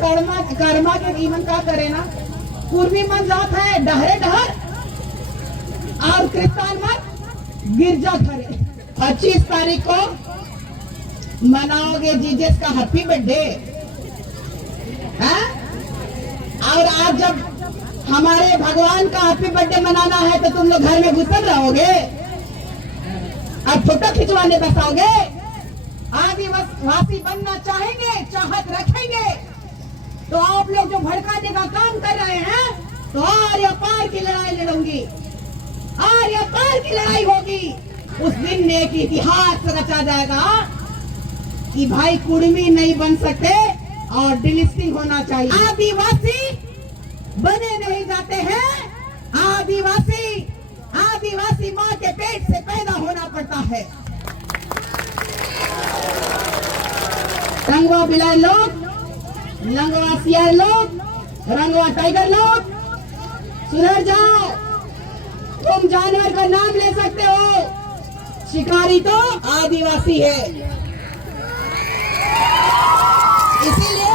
कर्मा के जीवन का करे ना पूर्वी मन जात है डहरे डहर और कृष्ण मन गिरजा घरे। 25 तारीख को मनाओगे जीजस का हैप्पी बर्थडे है। और आज जब हमारे भगवान का हैप्पी बर्थडे मनाना है तो तुम लोग घर में घुसल रहोगे और फोटो खिंचवाने बसाओगे। आदिवासी बनना चाहेंगे, चाहत रखेंगे तो आप लोग जो भड़काने का काम कर रहे हैं तो आर्य पार की लड़ाई लड़ूंगी, आर्य पार की लड़ाई होगी। उस दिन एक इतिहास रचा जाएगा कि भाई कुर्मी नहीं बन सकते और डिलिस्टिंग होना चाहिए। आदिवासी बने नहीं जाते हैं, आदिवासी माँ के पेट से पैदा होना पड़ता है। रंगवा बिलाल लोग, लंगवा सियार लोग, रंगवा टाइगर लोग सुधर जाओ। तुम जानवर का नाम ले सकते हो, शिकारी तो आदिवासी है। इसीलिए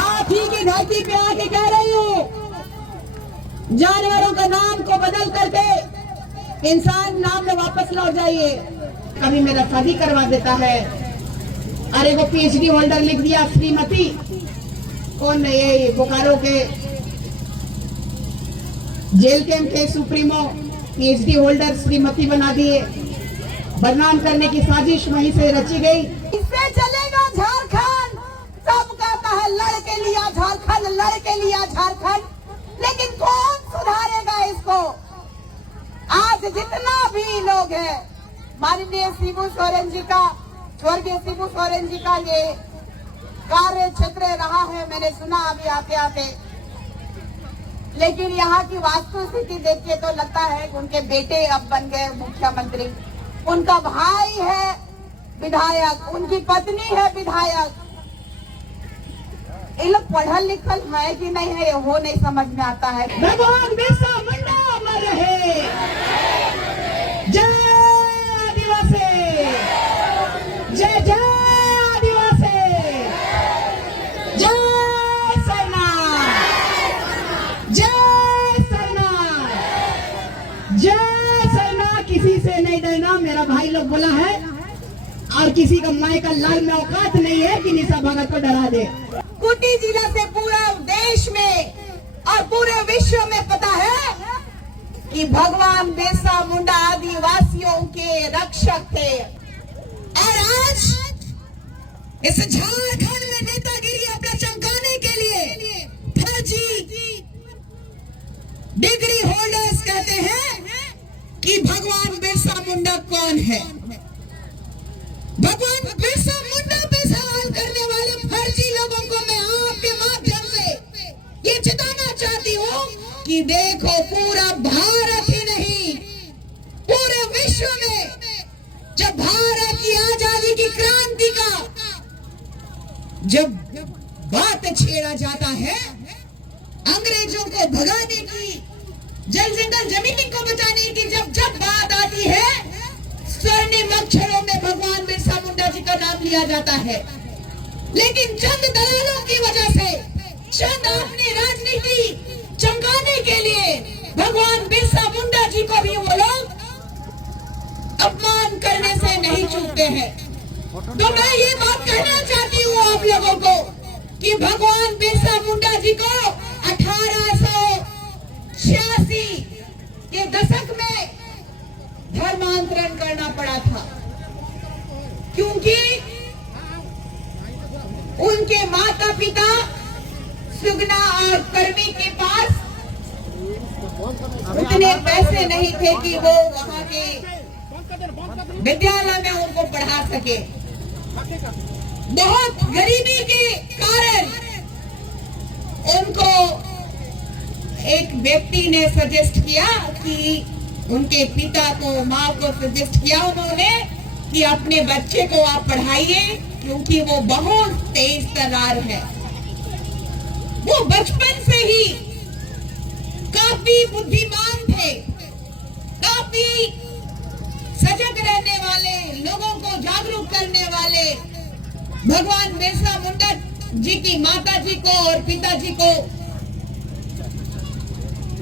आप ही की धरती पे आके कह रही हूँ, जानवरों का नाम को बदल करके इंसान नाम में वापस लौट जाइए। कभी मेरा शादी करवा देता है, अरे वो पीएचडी होल्डर लिख दिया श्रीमती, कौन ये बोकारो के जेल कैंप के सुप्रीमो पीएचडी होल्डर श्रीमती बना दिए। बदनाम करने की साजिश वहीं से रची गई। इससे चलेगा झारखंड, सब कहता है लड़के लिया झारखंड, लड़के लिया झारखंड, लेकिन कौन सुधारेगा इसको? आज जितना भी लोग है, माननीय शिबू सोरेन जी का, स्वर्गीय शिबू सोरेन जी का ये कार्य क्षेत्र रहा है, मैंने सुना अभी आते आते, लेकिन यहाँ की वास्तु स्थिति देख के तो लगता है कि उनके बेटे अब बन गए मुख्यमंत्री, उनका भाई है विधायक, उनकी पत्नी है विधायक। ये लोग पढ़ल लिखल है कि नहीं है वो नहीं समझ में आता है। भगवान बिरसा मुंडा अमर रहे, जय आदिवासी, जय जय आदिवासी, जय सरना, जय सरना, जय सरना। किसी से नहीं डरना, मेरा भाई लोग बोला है, और किसी का माई का लाल में औकात नहीं है कि निशा भगत को डरा दे। खूंटी जिला से पूरा देश में और पूरे विश्व में पता है कि भगवान बिरसा मुंडा आदिवासियों के रक्षक थे। और आज इस झारखंड में नेतागिरी अपना चमकाने के लिए फर्जी डिग्री होल्डर्स कहते हैं कि भगवान बिरसा मुंडा कौन है। भगवान बिरसा मुंडा पे सवाल करने वाले फर्जी लोगों को मैं आपके माध्यम से ये चिताना चाहती हूँ कि देखो, पूरा भारत ही नहीं, पूरे विश्व में जब भारत की आजादी की क्रांति का जब बात छेड़ा जाता है, अंग्रेजों को भगाने की, जल जंगल जमीन को बचाने की जब बात आती है, स्वर्णिम अक्षरों में भगवान बिरसा मुंडा जी का नाम लिया जाता है। लेकिन चंद दलालों की वजह से, चंद अपनी राजनीति चमकाने के लिए भगवान बिरसा मुंडा जी को भी वो लोग अपमान करने से नहीं चूकते हैं। तो मैं ये बात कहना चाहती हूँ आप लोगों को कि भगवान बिरसा मुंडा जी को 1886 के दशक में धर्मांतरण करना पड़ा था, क्योंकि उनके माता पिता सुगना और कर्मी के पास उतने पैसे नहीं थे कि वो वहां के विद्यालय में उनको पढ़ा सके। बहुत गरीबी के कारण उनको एक व्यक्ति ने सजेस्ट किया कि उनके पिता को, माँ को सजेस्ट किया उन्होंने कि अपने बच्चे को आप पढ़ाइए, क्योंकि वो बहुत तेज तर्रार है। वो बचपन से ही काफी बुद्धिमान थे, काफी सजग रहने वाले, लोगों को जागरूक करने वाले। भगवान बिरसा मुंडा जी की माता जी को और पिताजी को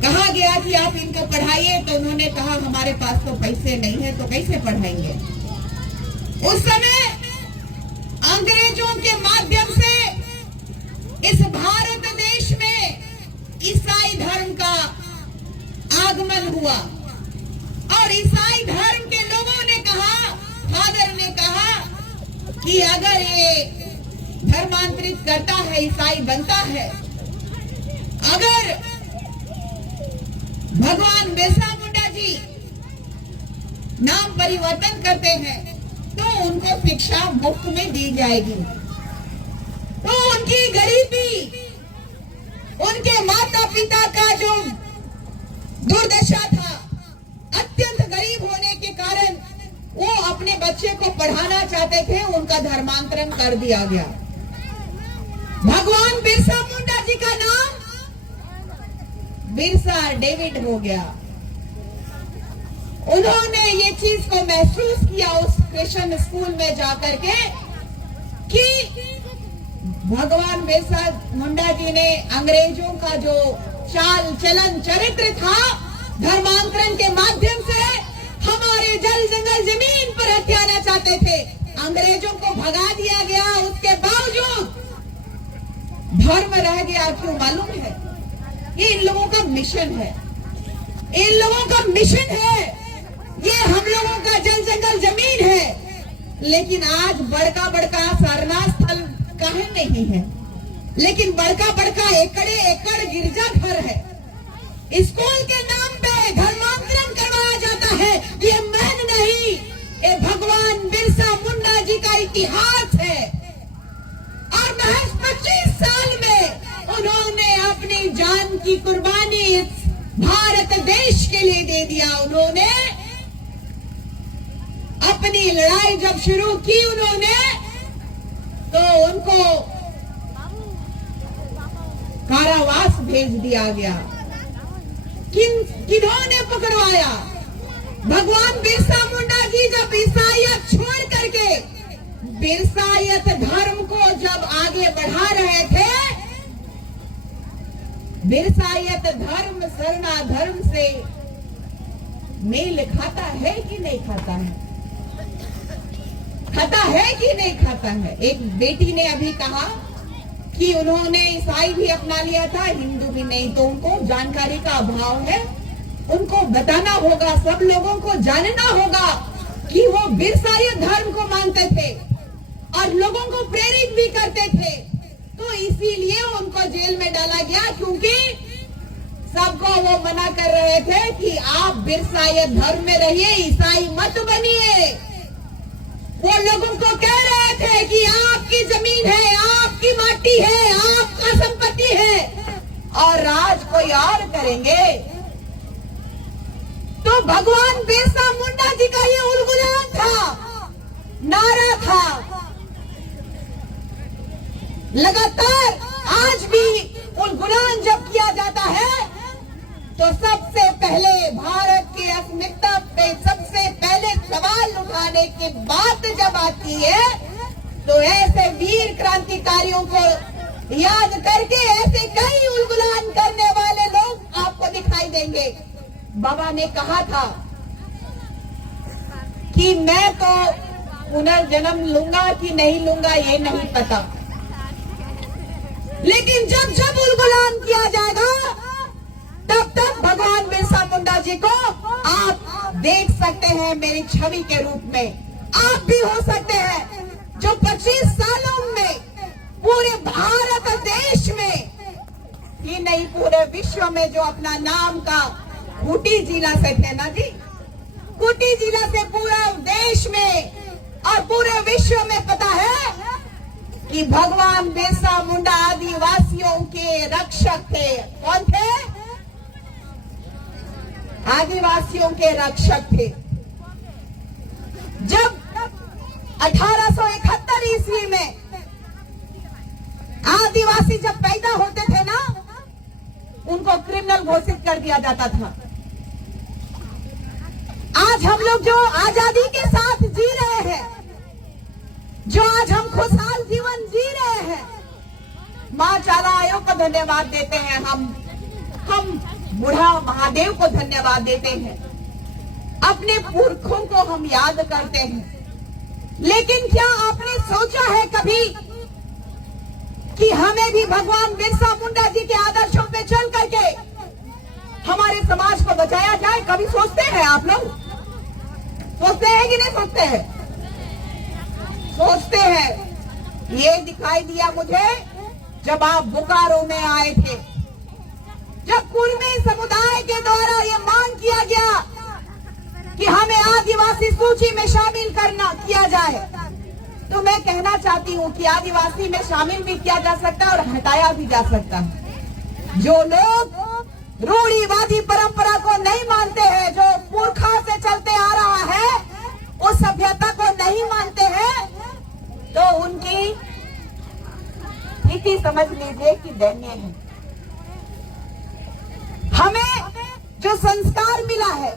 कहा गया कि आप इनको पढ़ाइए, तो उन्होंने कहा हमारे पास तो पैसे नहीं है, तो कैसे पढ़ाएंगे। उस समय अंग्रेजों के माध्यम से इस भारत देश में ईसाई धर्म का आगमन हुआ और ईसाई धर्म के लोगों ने कहा, फादर ने कहा कि अगर ये धर्मांतरित करता है, ईसाई बनता है, अगर भगवान बिरसा मुंडा जी नाम परिवर्तन करते हैं तो उनको शिक्षा मुफ्त में दी जाएगी। तो उनकी गरीबी, उनके माता पिता का जो दुर्दशा था, अत्यंत गरीब होने के कारण वो अपने बच्चे को पढ़ाना चाहते थे, उनका धर्मांतरण कर दिया गया। भगवान बिरसा मुंडा जी का नाम बिरसा डेविड हो गया। उन्होंने ये चीज को महसूस किया उस क्रिश्चियन स्कूल में जाकर के कि भगवान बिरसा मुंडा जी ने अंग्रेजों का जो चाल चलन चरित्र था, धर्मांतरण के माध्यम से हमारे जल जंगल जमीन पर हथियाना चाहते थे। अंग्रेजों को भगा दिया गया, उसके बावजूद धर्म रह गया। क्यों मालूम है? ये इन लोगों का मिशन है, इन लोगों का मिशन है, ये हम लोगों का जल जंगल जमीन है। लेकिन आज बड़का बड़का सरना स्थल कहीं नहीं है, लेकिन बड़का बड़का एकड़े एकड़ गिरजा घर है। स्कूल के नाम पे धर्मांतरण करवाया जाता है। ये मैं नहीं, ये भगवान बिरसा मुंडा जी का इतिहास है। और महज 25 साल में उन्होंने अपनी जान की कुर्बानी इस भारत देश के लिए दे दिया। उन्होंने अपनी लड़ाई जब शुरू की उन्होंने, तो उनको कारावास भेज दिया गया। किन्होंने पकड़वाया? भगवान बिरसा मुंडा जी जब ईसाईयत छोड़ करके बिरसायत धर्म को जब आगे बढ़ा रहे थे, बिरसायत धर्म सरना धर्म से मेल खाता है कि नहीं खाता है? खाता है कि नहीं खाता है? एक बेटी ने अभी कहा कि उन्होंने ईसाई भी अपना लिया था, हिंदू भी नहीं, तो उनको जानकारी का अभाव है। उनको बताना होगा, सब लोगों को जानना होगा कि वो बिरसायत धर्म को मानते थे और लोगों को प्रेरित भी करते थे। तो इसीलिए उनको जेल में डाला गया, क्योंकि सबको वो मना कर रहे थे कि आप बिरसायत धर्म में रहिए, ईसाई मत बनिए। वो लोगों को कह रहे थे कि आपकी जमीन है, आपकी माटी है, आपका संपत्ति है और राज कोई और करेंगे। तो भगवान बिरसा मुंडा जी का ये उलगुलान था, नारा था। लगातार आज भी उलगुलान जब किया जाता है तो सबसे पहले भारत की अस्मिता पे सबसे पहले सवाल उठाने की बात जब आती है तो ऐसे वीर क्रांतिकारियों को याद करके ऐसे कई उलगुलान करने वाले लोग आपको दिखाई देंगे। बाबा ने कहा था कि मैं तो पुनर्जन्म लूंगा कि नहीं लूंगा ये नहीं पता, लेकिन जब जब उलगुलान किया जाएगा तब तब भगवान बिरसा मुंडा जी को आप देख सकते हैं मेरी छवि के रूप में। आप भी हो सकते हैं जो 25 सालों में पूरे भारत देश में ही नहीं पूरे विश्व में जो अपना नाम का खूंटी जिला से थे ना जी, खूंटी जिला से पूरा देश में और पूरे विश्व में पता है कि भगवान बिरसा मुंडा आदिवासियों के रक्षक थे। कौन थे? आदिवासियों के रक्षक थे। जब 1871 ईस्वी में आदिवासी जब पैदा होते थे ना, उनको क्रिमिनल घोषित कर दिया जाता था। आज हम लोग जो आजादी के साथ जी रहे हैं, जो आज हम खुशहाल जीवन जी रहे हैं, माँ चारा आयोग को धन्यवाद देते हैं, हम बुढ़ा महादेव को धन्यवाद देते हैं, अपने पुरखों को हम याद करते हैं। लेकिन क्या आपने सोचा है कभी कि हमें भी भगवान बिरसा मुंडा जी के आदर्शों पे चल करके हमारे समाज को बचाया जाए? कभी सोचते हैं आप लोग? सोचते हैं कि नहीं सोचते हैं? सोचते हैं। ये दिखाई दिया मुझे जब आप बोकारो में आए थे, जब कुर्मी समुदाय के द्वारा ये मांग किया गया कि हमें आदिवासी सूची में शामिल किया जाए, तो मैं कहना चाहती हूँ कि आदिवासी में शामिल भी किया जा सकता है और हटाया भी जा सकता है। जो लोग रूढ़िवादी परंपरा को नहीं मानते हैं, जो पुरखा से चलते आ रहा है, उस सभ्यता को नहीं मानते हैं, तो उनकी स्थिति समझ लीजिए कि दयनीय है। हमें जो संस्कार मिला है,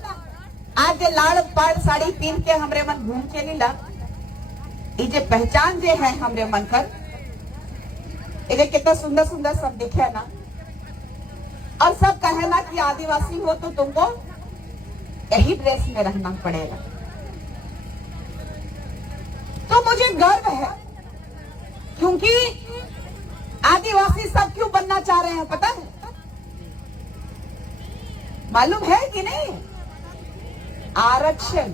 आज लाड़ पाड़ साड़ी पीन के हमरे मन घूम के लीला, ये पहचान जे है हमरे मन कर, ये कितना सुंदर सुंदर सब दिखे ना, और सब कहे ना कि आदिवासी हो तो तुमको यही ड्रेस में रहना पड़ेगा। तो मुझे गर्व है, क्योंकि आदिवासी सब क्यों बनना चाह रहे हैं पता है? मालूम है कि नहीं? आरक्षण,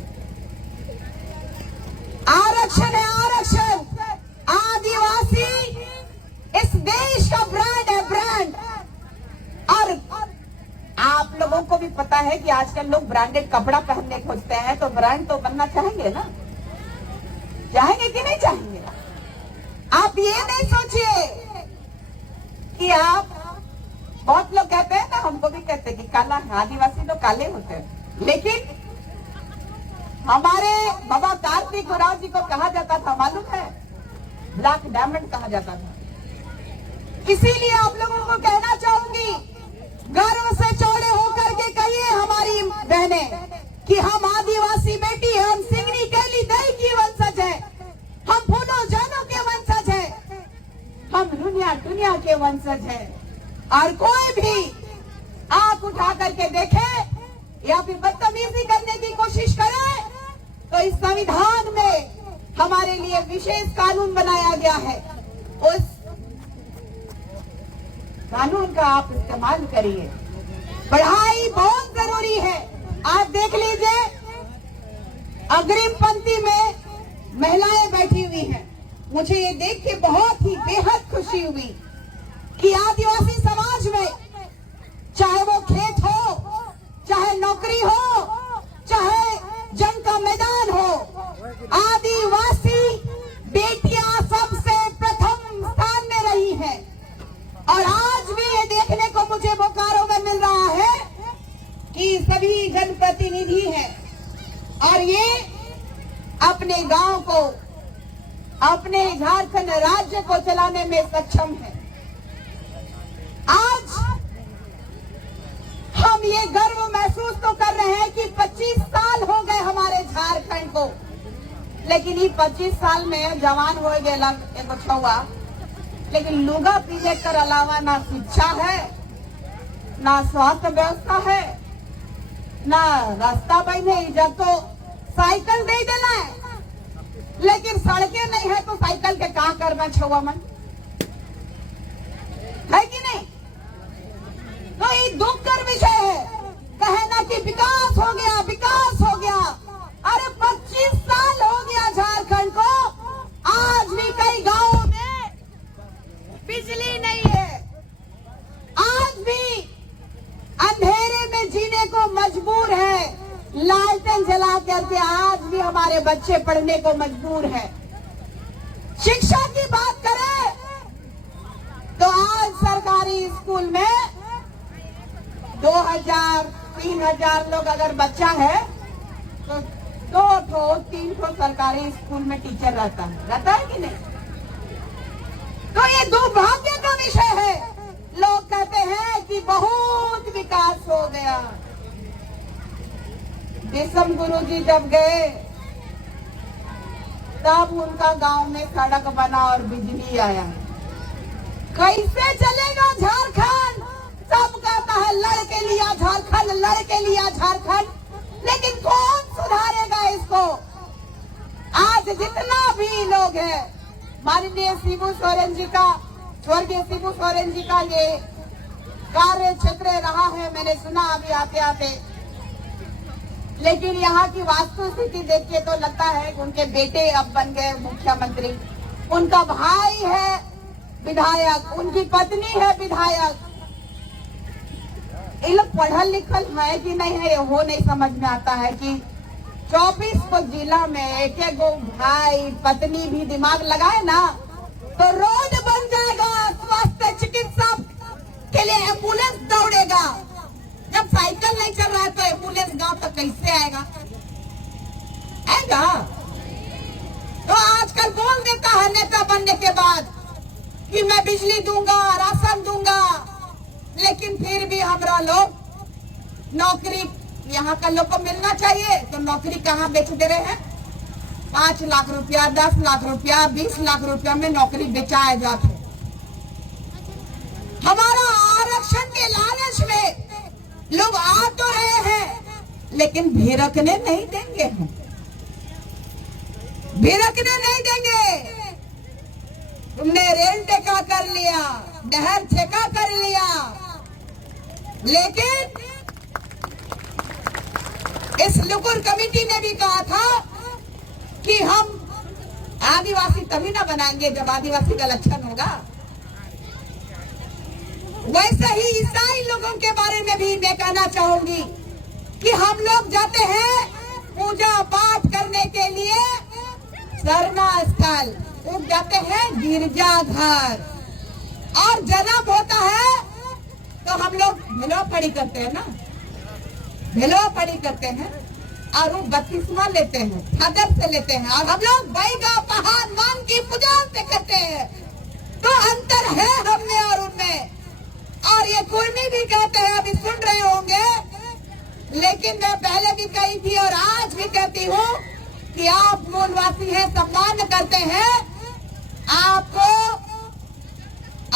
आरक्षण है, आरक्षण। आदिवासी इस देश का ब्रांड है, ब्रांड। और आप लोगों को भी पता है कि आजकल लोग ब्रांडेड कपड़ा पहनने खोजते हैं, तो ब्रांड तो बनना चाहेंगे ना? चाहेंगे कि नहीं चाहेंगे? आप ये नहीं सोचिए कि आप, बहुत लोग कहते हैं ना, हमको भी कहते हैं कि काला है, आदिवासी लोग काले होते हैं, लेकिन हमारे बाबा कार्तिक उरांव जी को कहा जाता था, मालूम है? ब्लैक डायमंड कहा जाता था। इसीलिए आप लोगों को कहना चाहूंगी, गर्व से चौड़े होकर के कहिए हमारी बहने कि हम आदिवासी बेटी है, हम सिंगनी कैली दई की वंशज है, हम फूलो जानों के वंशज है, हम दुनिया के वंशज है। और कोई भी आंख उठा करके देखे या फिर बदतमीजी करने की कोशिश करे, तो इस संविधान में हमारे लिए विशेष कानून बनाया गया है, उस कानून का आप इस्तेमाल करिए। पढ़ाई बहुत जरूरी है। आप देख लीजिए, अग्रिम पंक्ति में महिलाएं बैठी हुई हैं। मुझे ये देख के बहुत ही बेहद खुशी हुई कि आदिवासी समाज में, चाहे वो खेत हो, चाहे नौकरी हो, चाहे जंग का मैदान हो, आदिवासी बेटियां सबसे प्रथम स्थान में रही हैं। और आज भी ये देखने को मुझे बोकारो में मिल रहा है कि सभी जनप्रतिनिधि हैं और ये अपने गांव को, अपने झारखंड राज्य को चलाने में सक्षम है। आज हम ये गर्व महसूस तो कर रहे हैं कि 25 साल हो गए हमारे झारखंड को, लेकिन ये 25 साल में जवान हो गए एगो छुआ, लेकिन लुगा पीले कर अलावा ना शिक्षा है, ना स्वास्थ्य व्यवस्था है, ना रास्ता बने। जब तो साइकिल दे देना है, लेकिन सड़कें नहीं है, तो साइकिल के कहाँ करना छुआ मन है कि नहीं? तो ये दुख कर विषय है, कहना कि विकास हो गया, विकास हो गया। अरे 25 साल हो गया झारखंड को, आज भी कई गांवों में बिजली नहीं है, आज भी अंधेरे में जीने को मजबूर है, लालटेन जला करके आज भी हमारे बच्चे पढ़ने को मजबूर है। शिक्षा की बात करें तो आज सरकारी स्कूल में 2000-3000 लोग अगर बच्चा है तो 2-3 सरकारी स्कूल में टीचर रहता है कि नहीं? तो ये दुर्भाग्य का विषय है। लोग कहते हैं कि बहुत विकास हो गया। देशम गुरु जी जब गए तब उनका गांव में सड़क बना और बिजली आया। कैसे चलेगा झारखंड? सब कहता है लड़ के लिया झारखंड, लड़ के लिया झारखंड, लेकिन कौन सुधारेगा इसको? आज जितना भी लोग है, माननीय शिबू सोरेन जी का, स्वर्गीय शिबू सोरेन जी का ये कार्य क्षेत्र रहा है, मैंने सुना अभी आते आते, लेकिन यहाँ की वास्तु स्थिति देख के तो लगता है कि उनके बेटे अब बन गए मुख्यमंत्री, उनका भाई है विधायक, उनकी पत्नी है विधायक। ये लोग पढ़ल लिखल है कि नहीं है, वो नहीं समझ में आता है कि 24 को जिला में एक एक गो भाई पत्नी भी दिमाग लगाए ना तो रोड बन जाएगा, स्वास्थ्य चिकित्सा के लिए एम्बुलेंस दौड़ेगा। जब साइकिल नहीं चल रहा है तो एम्बुलेंस गांव तक कैसे आएगा? आएगा? तो आजकल बोल देता है नेता बनने के बाद कि मैं बिजली दूंगा, राशन दूंगा, लेकिन फिर भी हमारा लोग नौकरी यहाँ का लोग को मिलना चाहिए तो नौकरी कहाँ बेच दे रहे हैं? 5 लाख रुपया, 10 लाख रुपया, 20 लाख रुपया में नौकरी बेचाए जाते। हमारा आरक्षण के लालच में लोग आ तो रहे हैं लेकिन भिरकने नहीं देंगे, हम भिरकने नहीं देंगे। तुमने रेल टेका कर लिया, नहर ठेका कर लिया, लेकिन इस लुकुर कमेटी ने भी कहा था कि हम आदिवासी तभी ना बनाएंगे जब आदिवासी का लक्षण होगा। वैसे ही ईसाई लोगों के बारे में भी मैं कहना चाहूंगी कि हम लोग जाते हैं पूजा पाठ करने के लिए सरना स्थल, वो जाते हैं गिरजाघर, और जन्म होता है तो हम लोग भिलो पड़ी करते हैं ना, भिलो पड़ी करते हैं और वो बत्तीसवा लेते हैं, फादर से लेते हैं, और हम लोग बैगा पहाड़ मान की पूजा से करते हैं। तो अंतर है हम में और उनमें। और ये कुर्मी भी कहते हैं, अभी सुन रहे होंगे, लेकिन मैं पहले भी कही थी और आज भी कहती हूँ कि आप मूलवासी हैं, सम्मान करते हैं आपको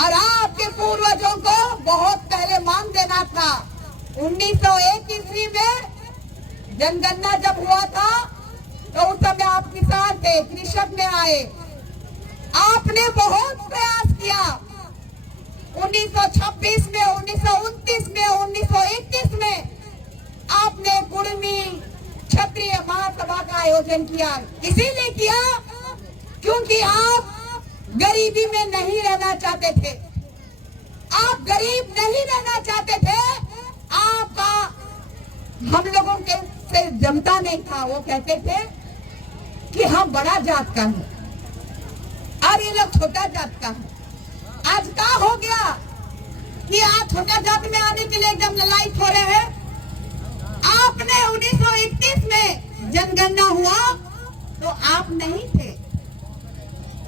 और आपके पूर्वजों को बहुत पहले मान देना था। 1901 ईस्वी में जनगणना जब हुआ था तो उस समय आप किसान थे, कृषक में आए, आपने बहुत प्रयास किया। 1926 में, 1929 में, 1931 में आपने कुर्मी क्षत्रिय महासभा का आयोजन किया। इसीलिए किया क्योंकि आप गरीबी में नहीं रहना चाहते थे, आप गरीब नहीं रहना चाहते थे, आपका हम लोगों के से जमता नहीं था। वो कहते थे कि हम बड़ा जात का है और ये लोग छोटा जात का है। आज क्या हो गया कि आज छोटा जात में आने के लिए एकदम ललायत हो रहे हैं। आपने 1931 में जनगणना हुआ तो आप नहीं थे,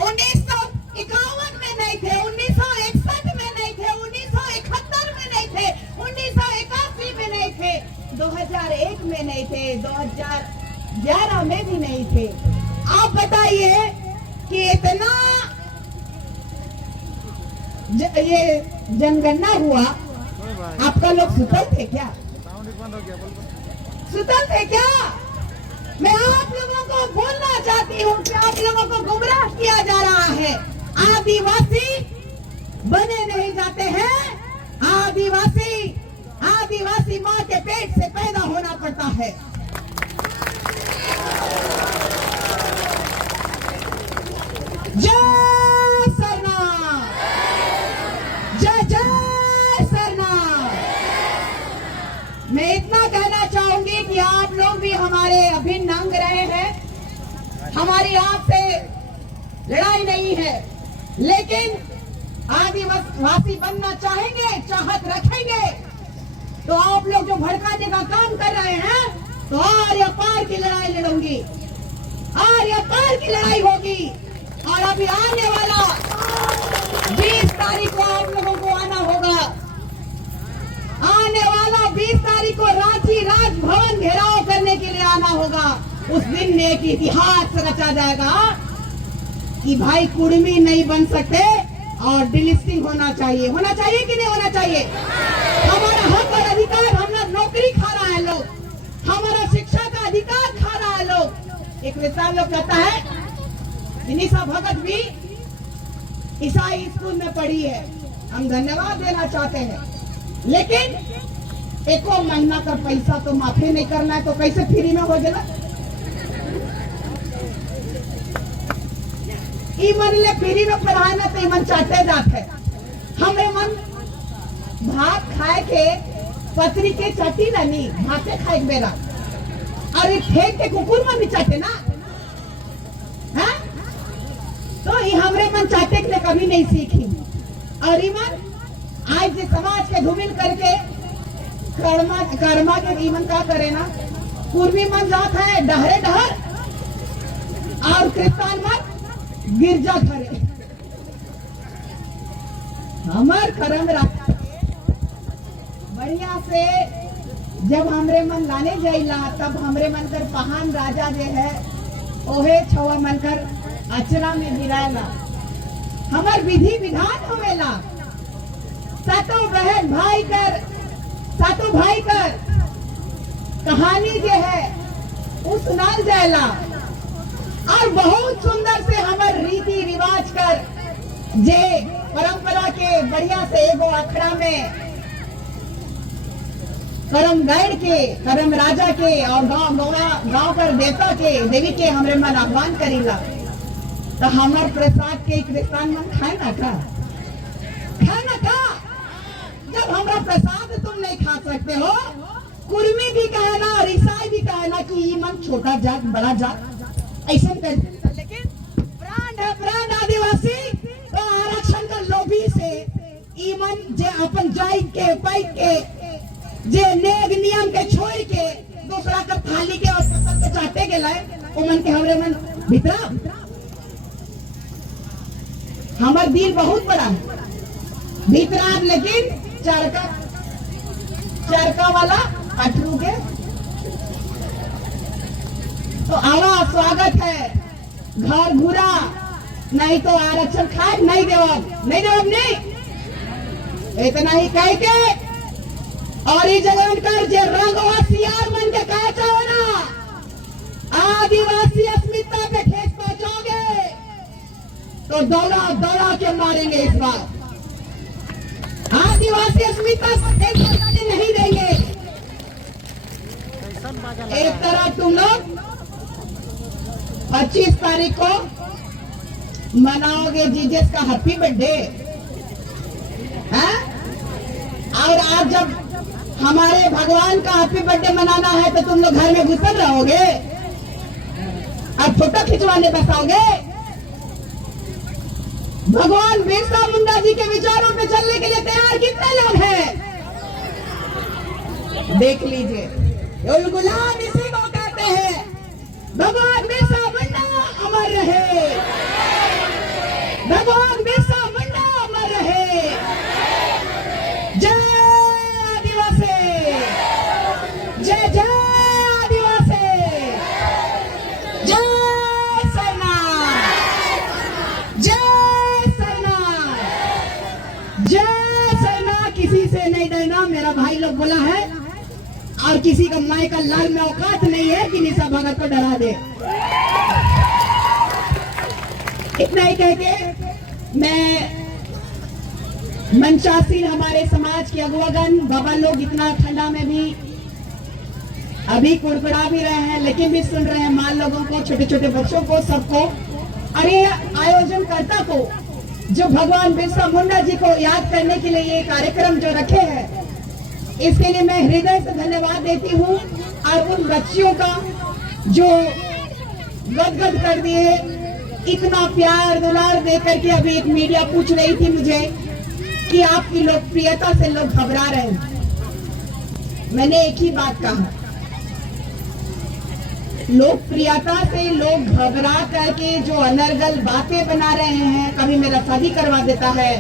1951 में नहीं थे, 1961 में नहीं थे, 1971 में नहीं थे, 1981 में नहीं थे, 2001 में नहीं थे, 2011 में भी नहीं थे। आप बताइए कि इतना ये जनगणना हुआ, आपका लोग सुतल थे क्या? सुतल थे क्या? मैं आप लोगों को बोलना चाहती हूँ कि आप लोगों को गुमराह किया जा रहा है। आदिवासी बने नहीं जाते हैं, आदिवासी माँ के पेट से पैदा होना पड़ता है। जय सरना, जय जय सरना। मैं इतना कहना चाहूंगी कि आप लोग भी हमारे अभिन्न अंग रहे हैं, हमारी आपसे लड़ाई नहीं है, लेकिन आदिवासी बनना चाहेंगे, चाहत रखेंगे तो आप लोग जो भड़काने का काम कर रहे हैं तो आर्य पार की लड़ाई लड़ूंगी, आर्य पार की लड़ाई होगी। और अभी आने वाला 20 तारीख को आप लोगों को आना होगा, आने वाला 20 तारीख को रांची राजभवन घेराव करने के लिए आना होगा। उस दिन एक इतिहास रचा जाएगा कि भाई कुर्मी नहीं बन सकते, और डिलिस्टिंग होना चाहिए कि नहीं होना चाहिए? हमारा हक और अधिकार, हमारा नौकरी खा रहा है लोग, हमारा शिक्षा का अधिकार खा रहा है लोग। एक विद्वान लोग कहता है निशा भगत भी ईसाई स्कूल में पढ़ी है, हम धन्यवाद देना चाहते हैं, लेकिन एको महीना का पैसा तो माफी नहीं करना है, तो कैसे फ्री में हो गया? ई मन ले फ्री में पढ़ाना तो मन चाटे जात है। हमें मन भात खाए के पतरी के चटी नहीं, भाते खाए के बेरा और ये फेंक के कुकुर मन भी चाटे ना है? तो ये हमरे मन चाटे के लिए कभी नहीं सीखी। और ये मन आज जे समाज के धूमिल करके कर्मा के ईमन का करे ना, पूर्वी मन जात है डहरे डहर और क्रिस्तान मन गिरजा घरे। हमार कर्म रख बढ़िया से जब हमरे मन लाने जाइला, तब हमरे मन कर पहान राजा जे है ओहे छवा मन कर अचरा में गिराएला। हमार विधि विधान होवेला, सातों बहन भाई कर, सातों भाई कर कहानी जे है वो सुनाल जाएला। और बहुत सुंदर से हमार रीति रिवाज कर जे परंपरा के बढ़िया से एगो अखड़ा में करम गैर के, करम राजा के और गांव कर देवता के देवी के हमरे मन आह्वान करीला। तो हमार प्रसाद के क्रिस्तान मन खाए ना का? जब हमारा प्रसाद तुम नहीं खा सकते हो, कुर्मी भी कहना और ईसाई भी कहना कि ये मन छोटा जात बड़ा जात ऐसा कर, लेकिन प्राण आदिवासी तो आरक्षण का लोभी से ईमन जे अपन जाई के पैक के जे नेग नियम के छोड़ के दूसरा का थाली के और फसल के चाटे के लाए, उमन के हमरे मन भितरा हमार दिल बहुत बड़ा है भीतरा, लेकिन चरका वाला अठरू के। तो आवा स्वागत है, घर घूरा नहीं तो आरक्षण खाए नहीं देवब नहीं, इतना ही कह के और ये जगह कर जे रंगवा सियार मन के कहा चाहो ना आदिवासी अस्मिता पे ठेस पहुंचोगे तो दौड़ा के मारेंगे। इस बार आदिवासी अस्मिता को ठेस पहुंचाने नहीं देंगे। एक तरह तुम लोग 25 तारीख को मनाओगे जीजस का हैप्पी बर्थडे, और आज जब हमारे भगवान का हैप्पी बर्थडे मनाना है तो तुम लोग घर में घुसल रहोगे और फोटो खिंचवाने बसाओगे। भगवान बिरसा मुंडा जी के विचारों पे चलने के लिए तैयार कितने लोग हैं? देख लीजिए, गुलाम इसी को कहते हैं। भगवान बिरसा मुंडा अमर रहे, भगवान बिरसा मुंडा अमर रहे। जय आदिवासी, जय जय आदिवासी, जय सरना, जय सरना, जय सरना। किसी से नहीं डरना, मेरा भाई लोग बोला है, और किसी का माई का लाल में औकात नहीं है कि निशा भगत को डरा दे। इतना ही कह के मैं मंचासीन हमारे समाज के अगुवागण बाबा लोग इतना ठंडा में भी अभी कुड़कुड़ा भी रहे हैं, लेकिन भी सुन रहे हैं माँ लोगों को, छोटे छोटे बच्चों को, सबको। और ये आयोजनकर्ता को जो भगवान बिरसा मुंडा जी को याद करने के लिए ये कार्यक्रम जो रखे हैं, इसके लिए मैं हृदय से धन्यवाद देती हूँ। और उन बच्चियों का जो गदगद कर दिए, इतना प्यार दुलार देकर के। अभी एक मीडिया पूछ रही थी मुझे कि आपकी लोकप्रियता से लोग घबरा रहे हैं। मैंने एक ही बात कहा, लोकप्रियता से लोग घबरा करके जो अनर्गल बातें बना रहे हैं, कभी मेरा शादी करवा देता है,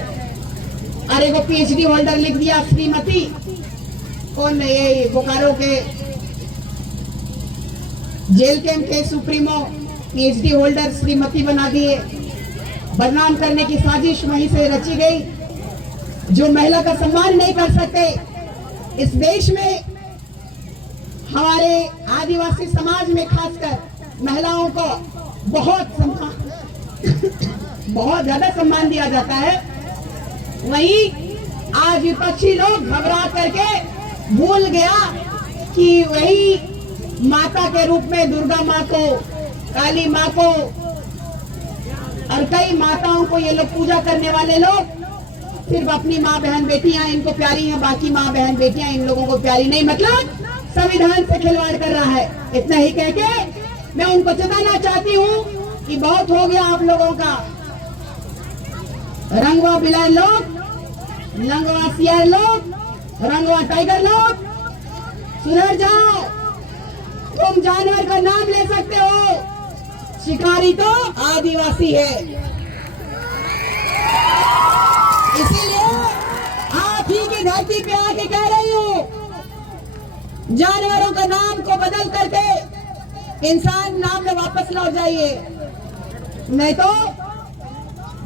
अरे वो पीएचडी होल्डर लिख दिया श्रीमती, कौन ये बोकारो के जेल कैंप के सुप्रीमो पीएचडी होल्डर श्रीमती बना दिए। बदनाम करने की साजिश वहीं से रची गई। जो महिला का सम्मान नहीं कर सकते, इस देश में हमारे आदिवासी समाज में खासकर महिलाओं को बहुत ज्यादा सम्मान दिया जाता है। वहीं आज विपक्षी लोग घबरा करके भूल गया कि वही माता के रूप में दुर्गा माँ को, काली माँ को और कई माताओं को ये लोग पूजा करने वाले लोग सिर्फ अपनी माँ बहन बेटियां इनको प्यारी हैं, बाकी माँ बहन बेटियां इन लोगों को प्यारी नहीं, मतलब संविधान से खिलवाड़ कर रहा है। इतना ही कह के मैं उनको चेताना चाहती हूँ कि बहुत हो गया आप लोगों का। रंगवा बिलाय लोग, लंगवा सियार लोग, रंगवा टाइगर लोग, सुधर जाओ। तुम जानवर का नाम ले सकते हो, शिकारी तो आदिवासी है। इसीलिए आप ही की धरती पे आके कह रही हूँ, जानवरों का नाम को बदल करके इंसान नाम में वापस लौट जाइए, नहीं तो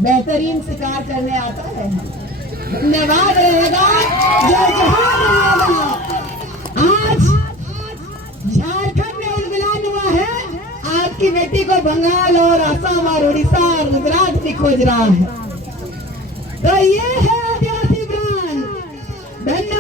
बेहतरीन शिकार करने आता है। धन्यवाद रहेगा, जय जहान रहेगा। आज झारखंड में उलगुलान हुआ है, आपकी बेटी को बंगाल और असम और उड़ीसा और गुजरात भी खोज रहा है। तो ये है आदिवासी ब्रांड। धन्यवाद।